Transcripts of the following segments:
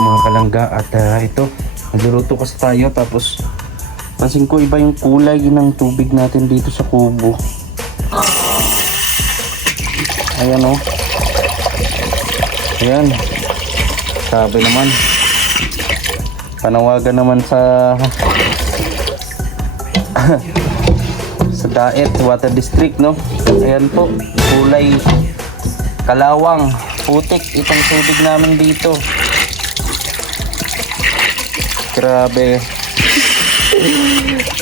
mga kalangga. At ito, nagluluto kasi tayo. Tapos pansin ko iba yung kulay ng tubig natin dito sa kubo. Ayan o. Ayan. Sabi naman. Panawagan naman sa sa Daet Water District, no? Ayan po, kulay kalawang, putik itong tubig namin dito. Grabe.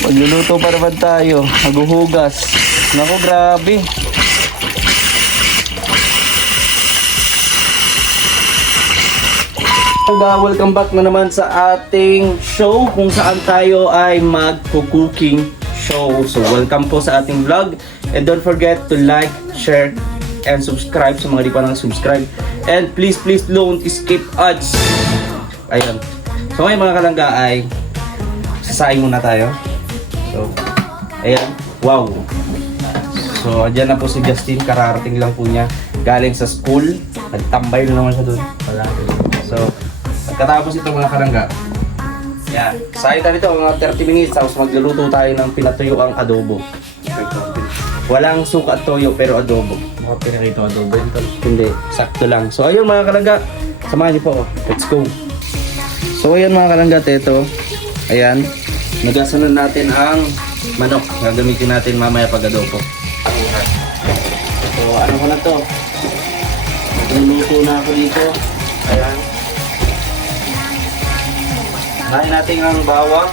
Magluluto pa naman tayo, maghuhugas. Naku, grabe. Welcome back na naman sa ating show kung saan tayo ay mag-cooking show. So welcome po sa ating vlog, and don't forget to like, share, and subscribe sa mga di pa nang-subscribe. And please don't skip ads. Ayun. So ngayon mga kalangga ay sasaing muna tayo. So ayan. Wow. So andyan na po si Justin, kararating lang po niya galing sa school. Nagtambay na naman siya doon. So pagkatapos ito mga kalangga, yan, sasaing tayo dito mga 30 minutes. Tapos magluluto tayo ng pinatuyuang adobo. Walang suka at toyo pero adobo. Baka pinakita adobo yun tol. Hindi, sakto lang. So ayun mga kalangga, samahan niyo po. Let's go. So ayan mga kalangga, ito. Ayan, nagasunod natin ang manok. Gagamitin natin mamaya pag adobo. So ano ko na to? Nagluluto na ako dito. Ayan. Kain natin ang bawang.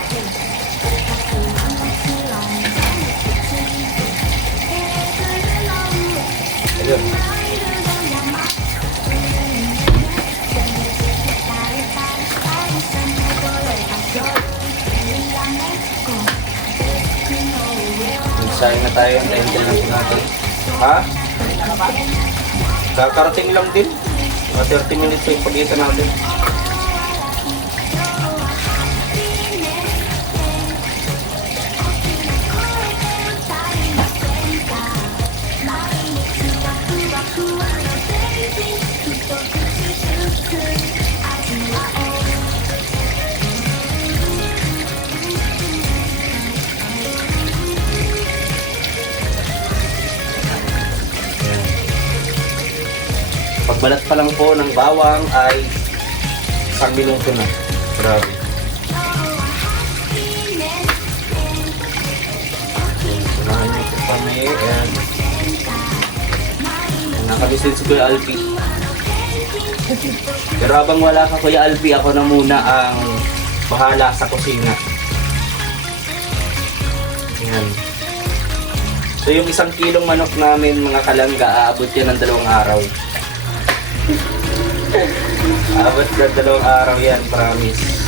Ayan. Sayang na tayo ang time natin. Ha? Kakarating lang din. Mga 30 minutes yung pag-isa natin. Pagbalat pa lang po ng bawang ay 1 minuto na. Grabe. Sunahan nyo ito kami. And nakabisin si Kuya Alpi. Pero habang wala ka Kuya Alpi, ako na muna ang bahala sa kusina. Yan. So yung 1 kilong manok namin mga kalangga, aabot yan ng 2 araw. Abot na 2 araw yan, promise.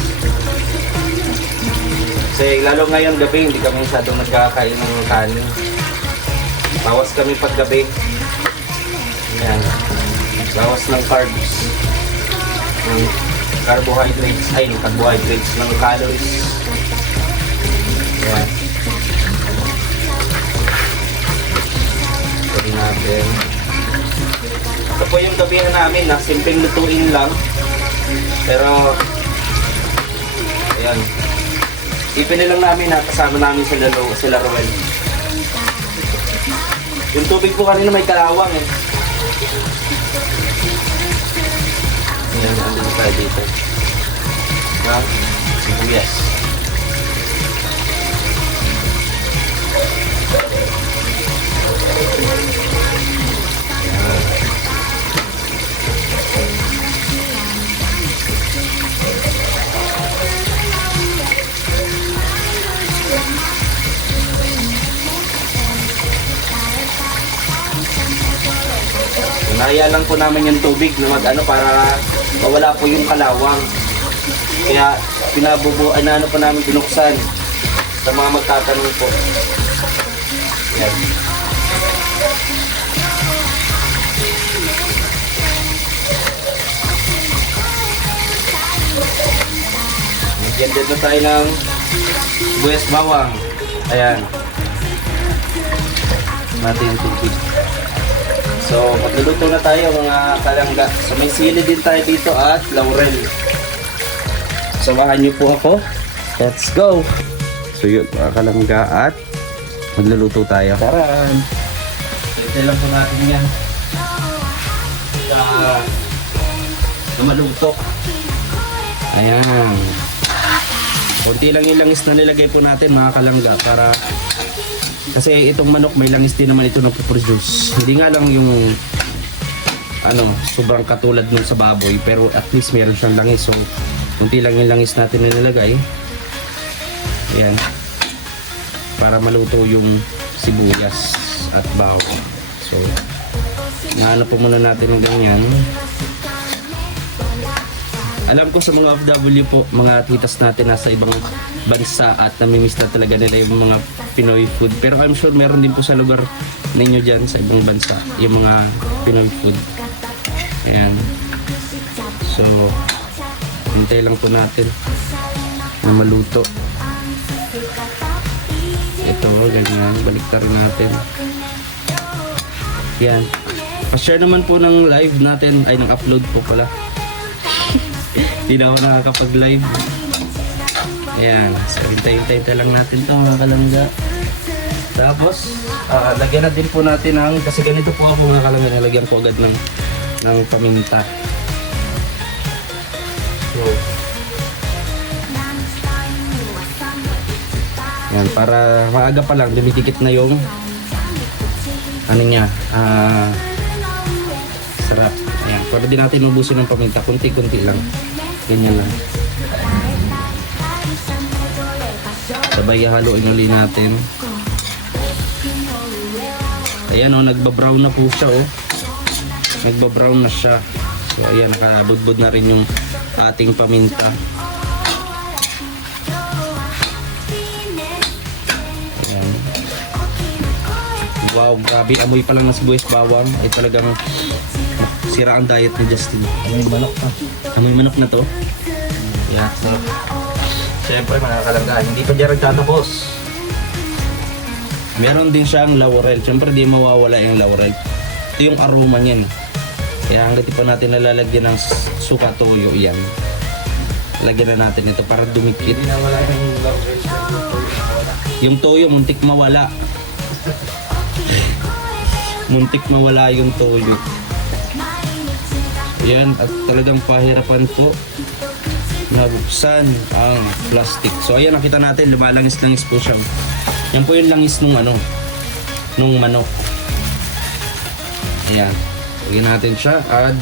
Kasi lalo ngayon gabi, hindi kami masyadong nagkakain ng kanin. Bawas kami pag gabi. Yan. Bawas ng carbs. Ng carbohydrates. Ay, ng carbohydrates. Ng calories. Yan. Pwede natin. Ito po yung gabihan namin na simpleng lutuin lang. Pero ayan, ipin na lang namin na kasama namin sila Roel. Yung tubig po kanina may kalawang eh. Ayan, andun tayo dito. Sibuyas. Nahaya lang po namin yung tubig na mag-ano para mawala po yung kalawang. Kaya pinabubuan na ano po namin binuksan sa mga magtatanong po. Yan. Nagyan din na tayo ng buwes bawang. Ayan. Natin yung tubig. So, magluluto na tayo mga kalangga. So, may sili din tayo dito at laurel. Samahan niyo po ako. Let's go! So yun, mga kalangga at magluluto tayo. Taran! Ito lang po natin yan. Na maluto. Ayan. Kunti lang yung langis na nilagay po natin mga kalangga para kasi itong manok may langis din naman ito na produce. Hindi nga lang yung sobrang katulad nung sa baboy pero at least meron siyang langis. So kunti lang yung langis natin na nilagay. Ayan. Para maluto yung sibuyas at bawang. So naano po muna natin ng ganyan. Alam ko sa mga OFW po, mga titas natin nasa ibang bansa at namimiss na talaga nila yung mga Pinoy food. Pero I'm sure meron din po sa lugar ninyo dyan sa ibang bansa yung mga Pinoy food. Ayan. So, hintay lang po natin na maluto. Ito, ganyan. Baliktar natin. Yan. Pa-share naman po ng live natin, ay ng upload po pala. Hindi na ako nakakapag-live. Ayan. So, hintay-hintay lang natin ito mga kalangga. Tapos, lagyan na din po natin ng, kasi ganito po ako mga kalangga, nalagyan ko agad ng paminta. So, yan, para maaga pa lang, dumidikit na yung sarap. Ayan, para din natin ubusin ng paminta, kunti-kunti lang. Ganyan lang. Sabay haluin ulit natin. Ayan nagbabrown na po siya Nagbabrown na siya. So ayan, nakabudbud na rin yung ating paminta. Ayan. Wow, grabe. Amoy pa lang ng sibuyas bawang. Ay talagang sira ang diet ni Justin. Amoy manok pa. Amoy manok na to. Yeah, so siyempre mga kalangga, hindi pa dyan nagtatapos. Meron din siyang laurel. Siyempre di mawawala yung laurel. Ito yung aroma niyan. Kaya hanggat pa natin nalalagyan ng suka toyo, yan. Lagyan na natin ito para dumikit. Hindi na wala yung laurel. Yung toyo, muntik mawala. Muntik mawala yung toyo. Yan, at talagang pahirapan po nabuksan ang plastic. So ayan, nakita natin, lumalangis-langis po siya. Yan po yung langis nung manok. Ayan. Lagyan natin siya. Add.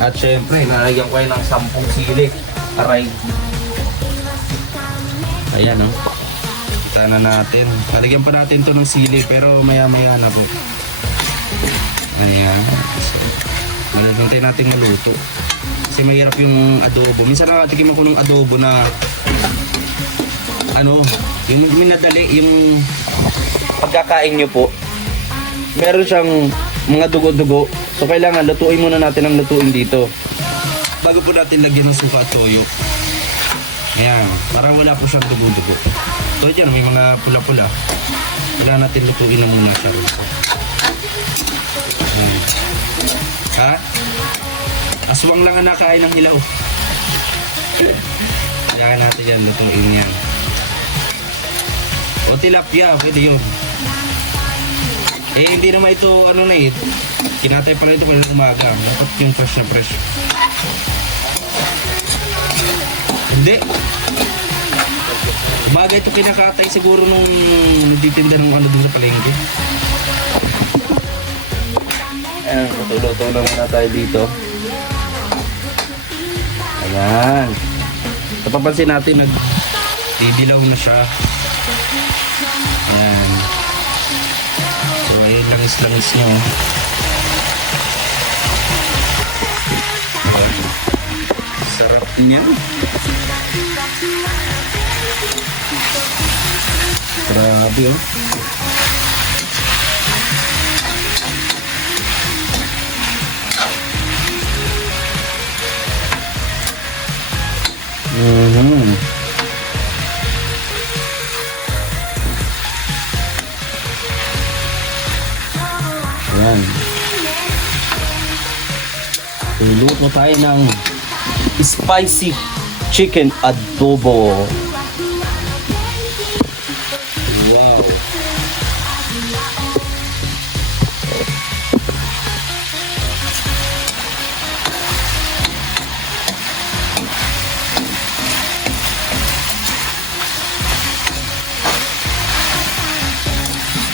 At syempre, nalagyan ko ng 10 sili. Aray. Ayan Kita na natin. Lalagyan pa natin to ng sili pero maya-maya na po. Ayan. So, malagyan natin maluto. Kasi mahirap yung adobo. Minsan nakatikim ako ng adobo na yung minadali, yung pagkakain nyo po. Meron siyang mga dugo-dugo. So kailangan lutuin muna natin ang lutuin dito. Bago po natin lagyan ng suka at toyo. Ayan. Parang wala po siyang dugo-dugo. So dyan, may mga pula-pula. Kailangan natin lutuin na muna siya. Ayan. Ha? Aswang lang ang nakain ng hilaw. Kailangan natin yan, lutuin yan. O tilapia, pwede yun. Eh, hindi naman ito, kinatay pala ito kaya umaga. Dapat yung fresh na fresh. Hindi. Umaga ito kinakatay siguro nung nagtitinda ng dun sa palengke. Ayan, luto-luto na muna tayo dito. Ayan. Napapansin natin, nagdidilaw na siya. Ayan. So, ayun, langis-langis nyo. Sarap niya. Grabe, Yan. Luto tayo ng spicy chicken adobo. Wow.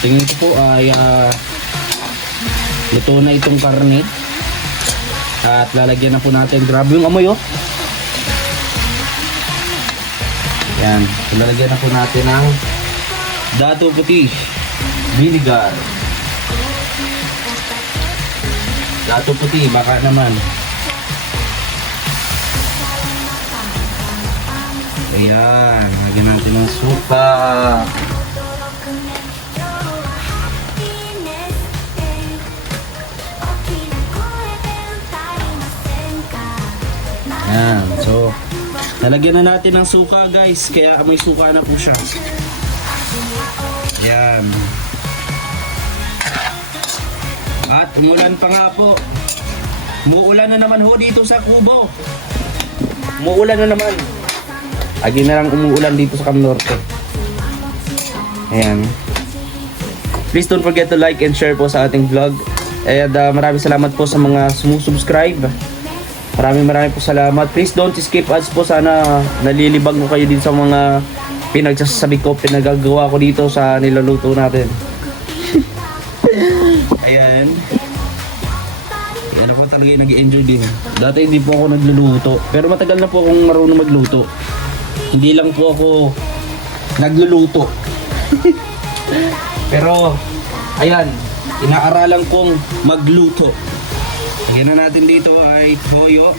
Tingin ko po ay luto na itong karne. At lalagyan na po natin. Grabe yung amoy, oh. Yan. Lalagyan na po natin ng dato puti, vinegar. Dato puti, baka naman. Ayan. Lagyan natin ng suka. Ayan. So, lalagyan na natin ng suka, guys. Kaya may suka na po siya. Ayan. At umulan pa nga po. Umuulan na naman ho dito sa Kubo. Umuulan na naman. Lagi na lang umuulan dito sa Camnorte. Ayan. Please don't forget to like and share po sa ating vlog. And maraming salamat po sa mga sumusubscribe. Maraming po salamat. Please don't skip ads po. Sana nalilibag ko kayo din sa mga pinagsasabi ko, pinagagawa ko dito sa niluluto natin. Ayan. Ayan ako talaga yung nag-enjoy din. Dati hindi po ako nagluluto. Pero matagal na po akong marunong magluto. Hindi lang po ako nagluluto. Pero, ayan. Inaaralan kong magluto. Lagyan na natin dito ay toyo.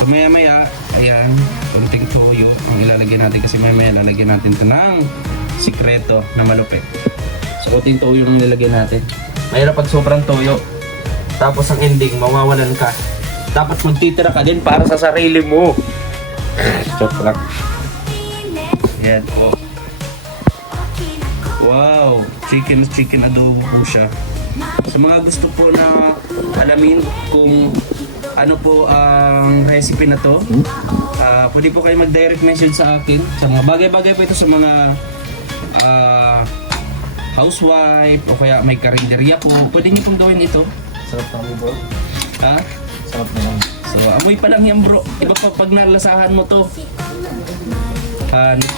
So maya maya, ayan, konting toyo ang ilalagyan natin kasi maya maya lalagyan natin ito ng sikreto na malupit. So konting toyo ang nilalagyan natin. Mahirap pag sobrang toyo. Tapos ang ending, mawawalan ka. Dapat magtitira ka din para sa sarili mo. Joke lang. Ayan po. Wow, chicken adobo po siya. Sa mga gusto po na alamin kung ano po ang recipe na to, pwede po kayo mag-direct message sa akin. Sa mga bagay-bagay po ito sa mga housewife o kaya may karinderya po. Pwede niyo pong gawin ito. Sarap naman bro. Ha? Sarap naman. So, amoy pa lang yan bro. Iba pa pag nalasahan mo to.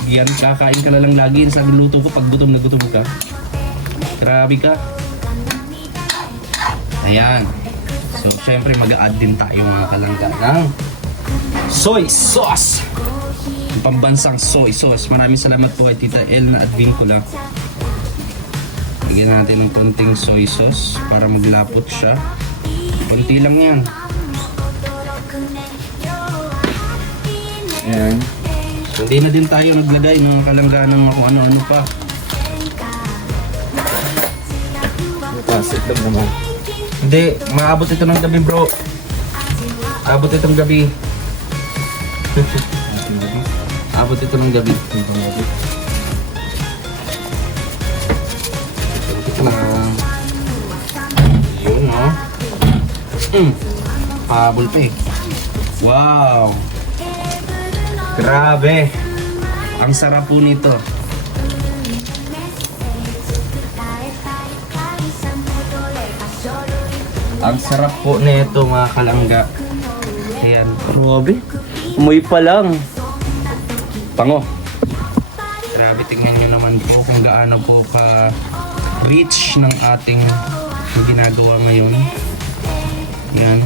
Yan, kakain ka na lang lagi sa luto ko pag gutom na gutom ka. Grabe ka. Ayan. So, syempre mag-a-add din tayo mga kalangga ng soy sauce. Yung pambansang soy sauce. Maraming salamat po kay Tita El na admin ko lang. Lagyan natin ng konting soy sauce para maglapot siya. Konti lang yan. Ayan. So, hindi na din tayo naglagay ng kalangga ng kung ano-ano pa. Classic lang naman. Hindi, maabot ito ng gabi bro. Abot itong gabi. Abot ito ng gabi. Ito na. Yun no. Habol pa eh. Wow. Grabe. Ang sarap po nito. Ang sarap po nito mga kalangga. Ayan. Grabe. Umuwi pa lang. Pango. Grabe, tingnan nyo naman po kung gaano po ka-rich ng ating ginagawa ngayon. Ayan.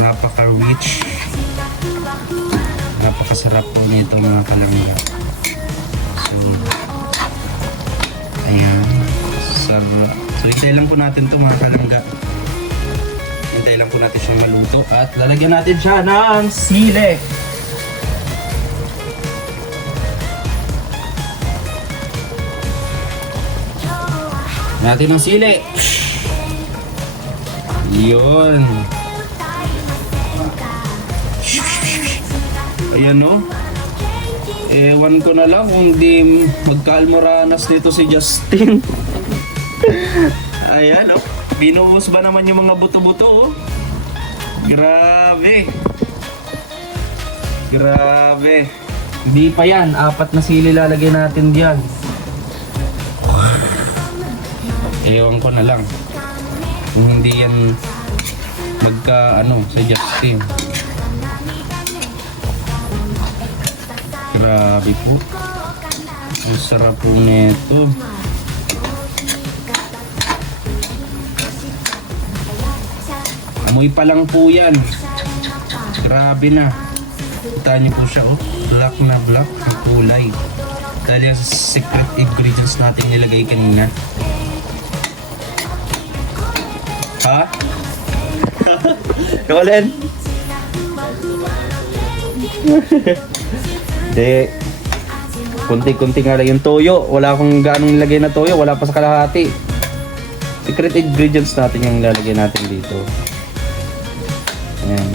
Napaka-rich. Napakasarap po nito mga kalangga. So, ayan. Sarap. So, hintay lang po natin ito mga kalangga. Hintay lang po natin siyang maluto. At lalagyan natin siya ng sili. Natin ng sili. Yun. Ayan no. Ewan ko na lang kung di magka-almoranas nito si Justin. Ayan oh. Binuhos ba naman yung mga buto-buto, oh? Grabe. Grabe. Hindi pa yan. 4 na sili lalagay natin diyan. Ewan ko na lang. Kung hindi yan sa Justin. Grabe po. Ang sarap po nito. Amoy pa lang po yan. Grabe na. Kita niyo po siya, oh. Black na black ang kulay. Dahil yan sa secret ingredients natin nilagay kanina. Ha? Nakulan? Hindi. Kunti-kunti nga lang yung toyo. Wala akong ganong nilagay na toyo. Wala pa sa kalahati. Secret ingredients natin yung lalagay natin dito. Ayan.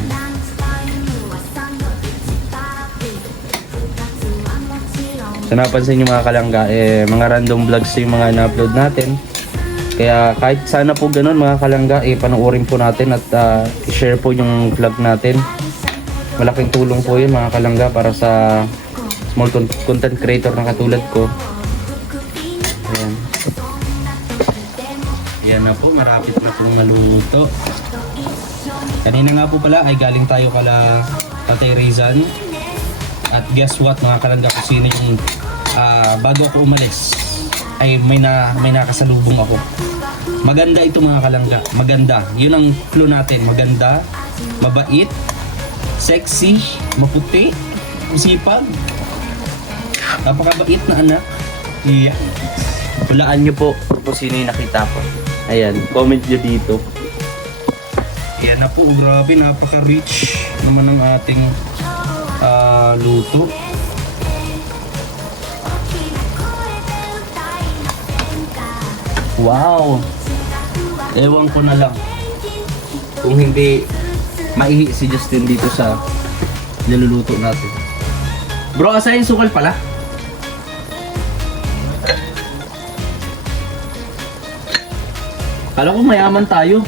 So napansin nyo mga kalangga, mga random vlogs yung mga na-upload natin. Kaya kahit sana po ganun mga kalangga, panoorin po natin at i-share po yung vlog natin. Malaking tulong po yun mga kalangga para sa small content creator na katulad ko. Ayan. Yan na po, marapit na pong maluto. Kanina nga po pala ay galing tayo kala Tatay Rizan. At guess what mga kalangga, kung sino yung bago ako umalis ay may nakasalubong ako. Maganda ito mga kalangga, maganda. Yun ang clue natin, maganda, mabait, sexy, maputi, masipag, napakabait na anak. Yeah. Hulaan nyo po kung sino yung nakita ko. Ayan, comment nyo dito. Ayan na po, grabe, napaka-rich naman ang ating luto. Wow! Ewan ko na lang kung hindi maihi si Justin dito sa niluluto natin. Bro, asa yung sukal pala? Kala ko mayaman tayo.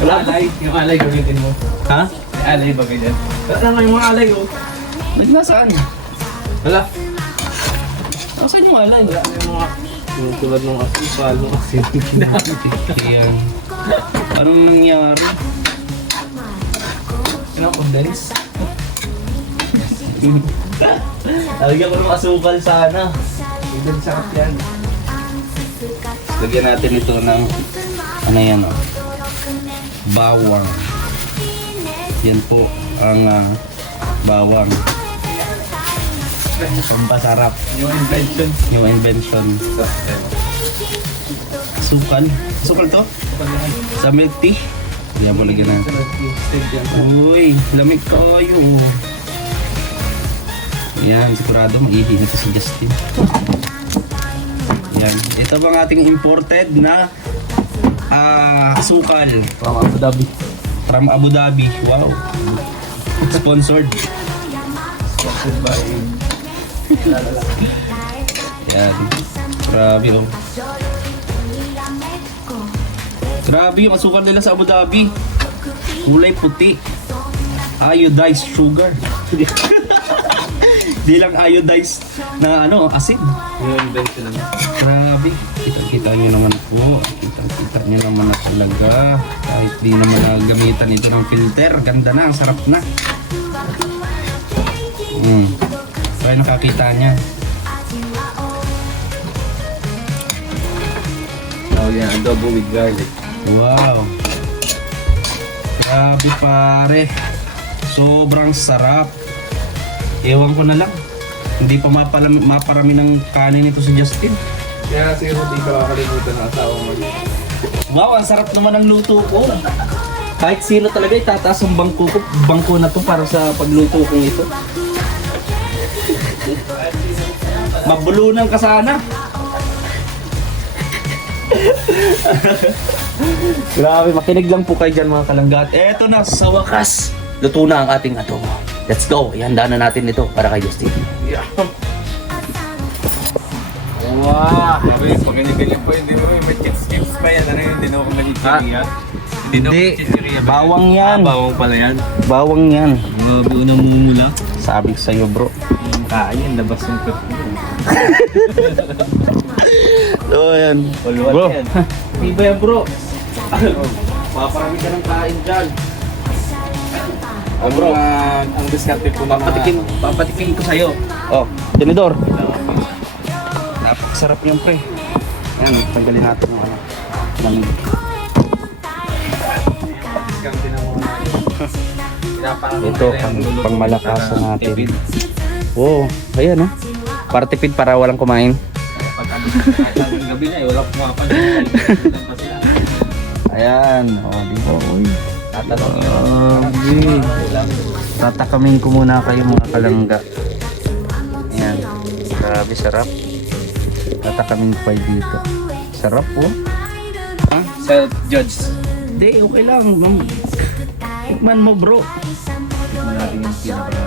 Wala alay. Yung alay gamitin mo. Ha? May alay ba ganyan? Wala nga yung mga alay, oh. Nasaan? Wala. Nasaan yung alay? Wala na yung mga... Yung tulad ng asipal, ng asin. Ayan. Anong nangyari? Ano, condense? Lagyan ko ng asukal sana. Hindi sarap yan. Lagyan natin ito ng ano yan, oh, bawang. Yan po ang bawang. Pampasarap. Yung invention. Sukal. Sukal to? Sa milk tea. Yan mo lagyan natin. Uy, lamig kayo. Yan, sigurado maihi na si Justin. Yan. Ito bang ating imported na asukal From Abu Dhabi. from Abu Dhabi. Wow. Sponsored. Sponsored by... Yan. Grabe, oh. Grabe yung asukal nila sa Abu Dhabi. Kulay puti. Iodized sugar. Di lang iodized na asin. Yung invention naman. Grabe. Kita nyo naman po. Kita nyo naman na talaga. Kahit di naman nagamitan ito ng filter. Ganda na. Ang sarap na. Kaya nakakita niya. Oh yeah, adobo with garlic. Wow. Grabe pare. Sobrang sarap. Ewan ko na lang. Hindi pa maparami ng kanin ito si Justin. Kaya siguro di ka makalimutan ng asawa mo. Wow, ang sarap naman ng luto ko. Kahit sino talaga itataas ang bangko na to para sa pagluto kong ito. Mabulunan ka sana. Grabe, makinig lang po kayo dyan mga kalanggat. Eto na, sa wakas, luto na ang ating adobo. Let's go, ihanda na natin ito para kay Justin. Yeah. Wow! Sabi, pag ganyan po, hindi mo may chips pa yan. Ano yung dinoko ng chicheria? Hindi, bawang yan. Bawang pala yan. Bawang yan. Mga buo na mumula. Sabi ko sa'yo bro. Kain, labas yung pep. So ayan. Walwal Bro. yan. Iba yan bro. Paparami ka ng kain dyan. Ang bro. ang diskarte po na Papatikin ko sa'yo. Oh, tinidor. Napakasarap yung pre. Yan, tanggalin natin yung ano. Lamig. diskarte na mga Ito, pang malakasan natin. Oh, ayan oh. Para tipid para walang kumain. Pag ang gabi na wala pumapan. Ayan, oh, di ba? Uy. Tatanong Tatakamin ko muna kayo mga kalangga. Ayan. Grabe, sarap. Tatakamin ko kayo dito. Sarap po. Ha? Self-judge. Hindi, okay lang. Tikman mo bro.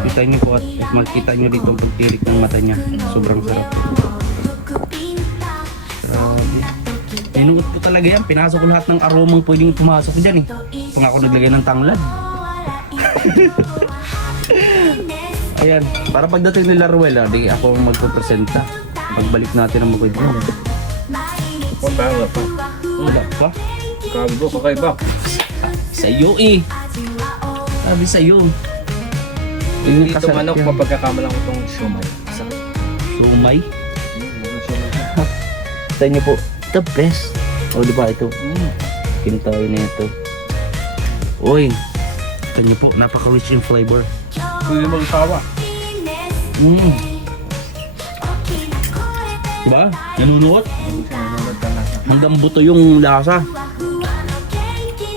Kita niyo po at makita niyo dito ang pagtirik ng mata niya. Sobrang sarap. Grabe. Inuot ko talaga yan. Pinasok ko lahat ng aromang pwedeng pumasok dyan eh. Kung ako naglagay ng tanglad. Ayan. Para pagdating nila Ruel, di ako ang magpupresenta. Pagbalik natin ang magod mo. Wala pa. Wala pa. Kago, kakaiba. Sa'yo eh. Sabi sa'yo. Dito manok, mapagkakamalang ko itong siomay. Sumay. Sa inyo po, the best. O di ba ito? Kintayo na ito. Uy. Sa inyo po, napaka-rich yung flavor. Pwede magsawa. Diba? Nanunuot? Hanggang buto yung lasa.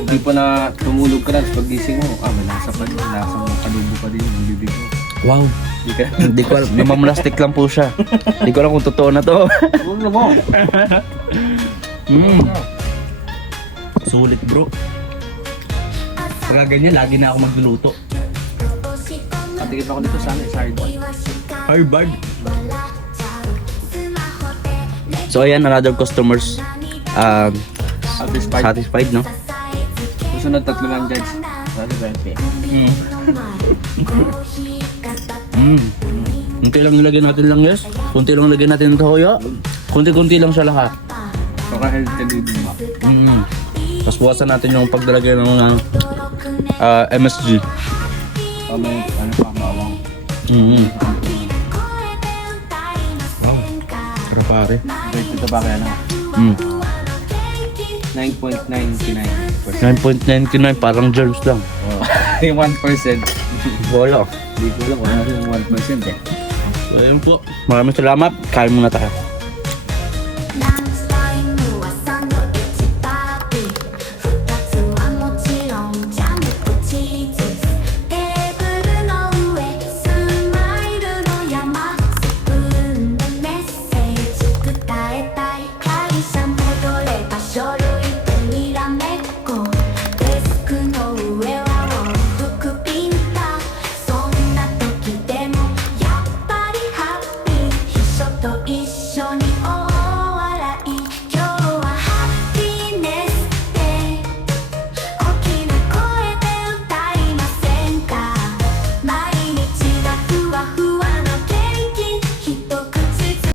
Hindi pa na tumulog ka na sa pagising mo. May lasa pa din. Lasa mo, kalubo pa din yung bibig mo. Wow. Hindi ka. Hindi ko alam. Namamulastik lang po siya. Hindi ko alam kung totoo na to. Huwag mo. Sulit bro. Pagka ganyan, lagi na ako magluluto. Patigil ako dito sana sa hardball. Harvard. So ayan, another customers Satisfied. satisfied, no? Susunod 3 lang judge. Satisfied. Kunti lang nilagyan natin lang yes. Kunti lang nilagyan natin ng toyo. Kunti-kunti lang siya lahat. Paka-health ka din ba? Tapos buwasan natin yung pagdalagay ng MSG. May ano pa, mawang. Wow. Pero pare. Wait, ito ba kaya na? 9.99%. 9.99 parang germs lang. Yung 1%. Wala. Hindi ko lang, wala rin yung 1% eh. So ayun po. Maraming salamat. Kain muna tayo.